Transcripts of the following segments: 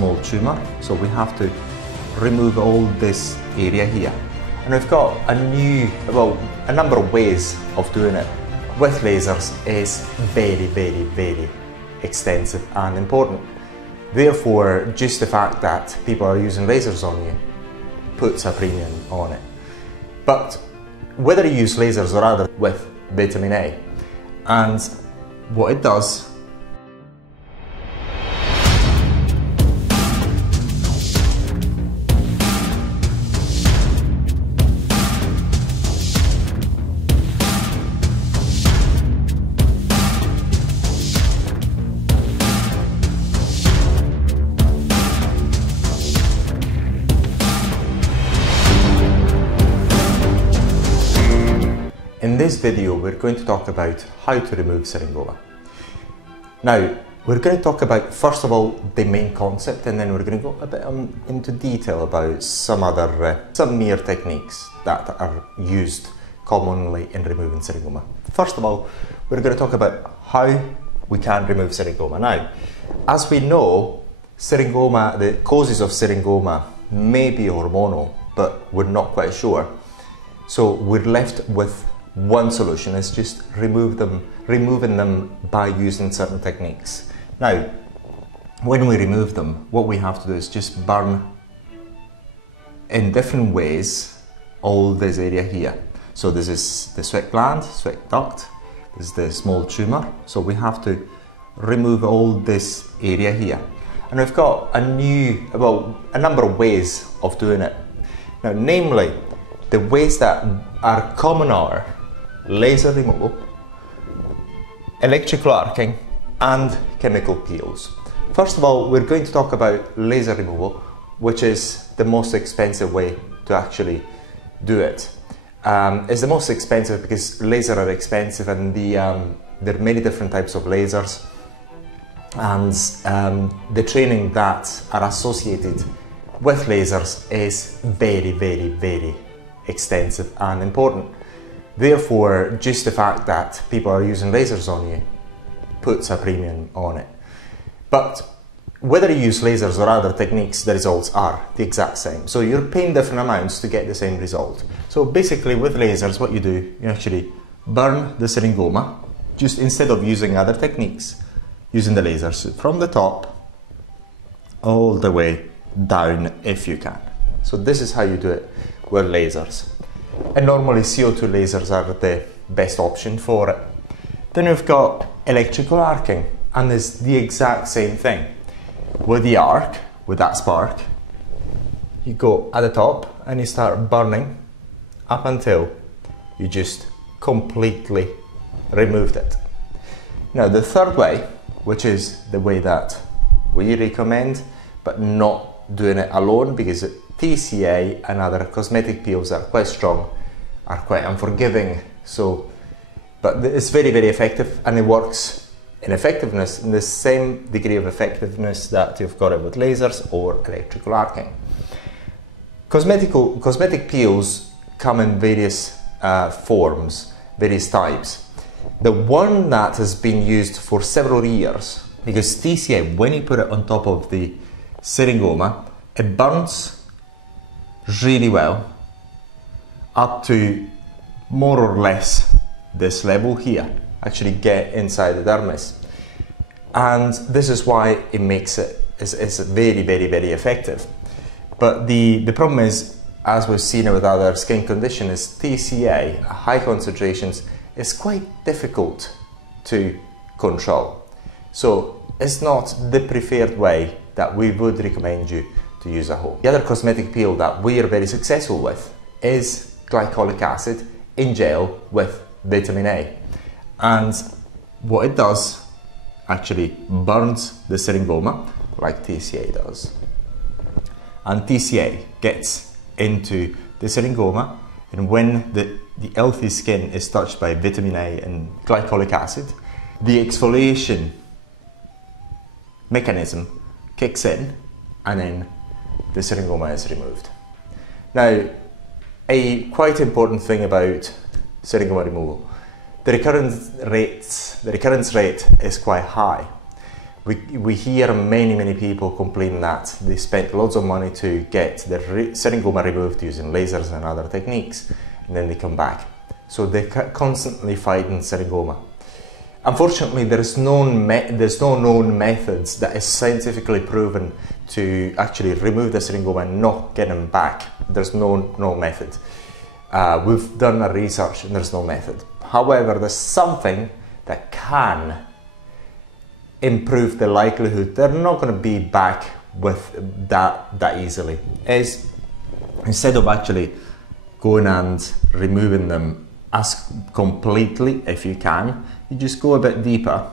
small tumour, so we have to remove all this area here. And we've got a number of ways of doing it. With lasers is very extensive and important. Therefore, just the fact that people are using lasers on you puts a premium on it. But whether you use lasers or other with vitamin A, and what it does, in this video, we're going to talk about how to remove syringoma. Now, we're going to talk about, first of all, the main concept, and then we're going to go a bit into detail about some mere techniques that are used commonly in removing syringoma. First of all, we're going to talk about how we can remove syringoma. Now, as we know, syringoma, the causes of syringoma may be hormonal, but we're not quite sure. So we're left with one solution, is just removing them by using certain techniques. Now, when we remove them, what we have to do is just burn in different ways all this area here. So this is the sweat gland, sweat duct, this is the small tumour. So we have to remove all this area here. And we've got a number of ways of doing it. Now, namely, the ways that are common are laser removal, electrical arcing, and chemical peels. First of all, we're going to talk about laser removal, which is the most expensive way to actually do it. It's the most expensive because lasers are expensive, and there are many different types of lasers, and the training that are associated with lasers is very extensive and important. Therefore, just the fact that people are using lasers on you puts a premium on it. But whether you use lasers or other techniques, the results are the exact same. So you're paying different amounts to get the same result. So basically with lasers, what you do, you actually burn the syringoma, just instead of using other techniques, using the lasers from the top all the way down if you can. So this is how you do it with lasers. And normally CO2 lasers are the best option for it. Then we've got electrical arcing, and it's the exact same thing. With the arc, with that spark, you go at the top and you start burning up until you just completely removed it. Now the third way, which is the way that we recommend, but not doing it alone, because TCA and other cosmetic peels are quite strong, are quite unforgiving. So, but it's very effective, and it works in effectiveness in the same degree of effectiveness that you've got it with lasers or electrical arcing. Cosmetic peels come in various forms, various types. The one that has been used for several years, because TCA, when you put it on top of the syringoma, it burns really well up to more or less this level here, actually get inside the dermis, and this is why it makes it's very effective. But the problem is, as we've seen with other skin conditions, is TCA, high concentrations, is quite difficult to control. So it's not the preferred way that we would recommend you to use at home. The other cosmetic peel that we are very successful with is glycolic acid in gel with vitamin A. And what it does, actually burns the syringoma like TCA does. And TCA gets into the syringoma, and when the healthy skin is touched by vitamin A and glycolic acid, the exfoliation mechanism kicks in, and then the syringoma is removed. Now, a quite important thing about syringoma removal, the recurrence rate is quite high. We hear many people complain that they spent loads of money to get the syringoma removed using lasers and other techniques, and then they come back. So they're constantly fighting syringoma. Unfortunately, there's no known methods that is scientifically proven to actually remove the syringoma and not get them back. There's no method. We've done our research and there's no method. However, there's something that can improve the likelihood they're not going to be back with that easily. Is instead of actually going and removing them as completely, if you can, you just go a bit deeper,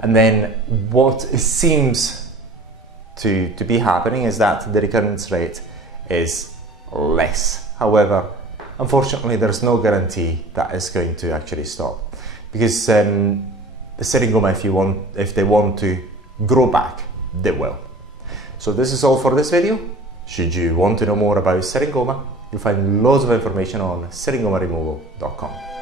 and then what seems to be happening is that the recurrence rate is less. However, unfortunately, there's no guarantee that it's going to actually stop, because the syringoma, if they want to grow back, they will. So this is all for this video. Should you want to know more about syringoma, you'll find loads of information on syringomaremoval.com.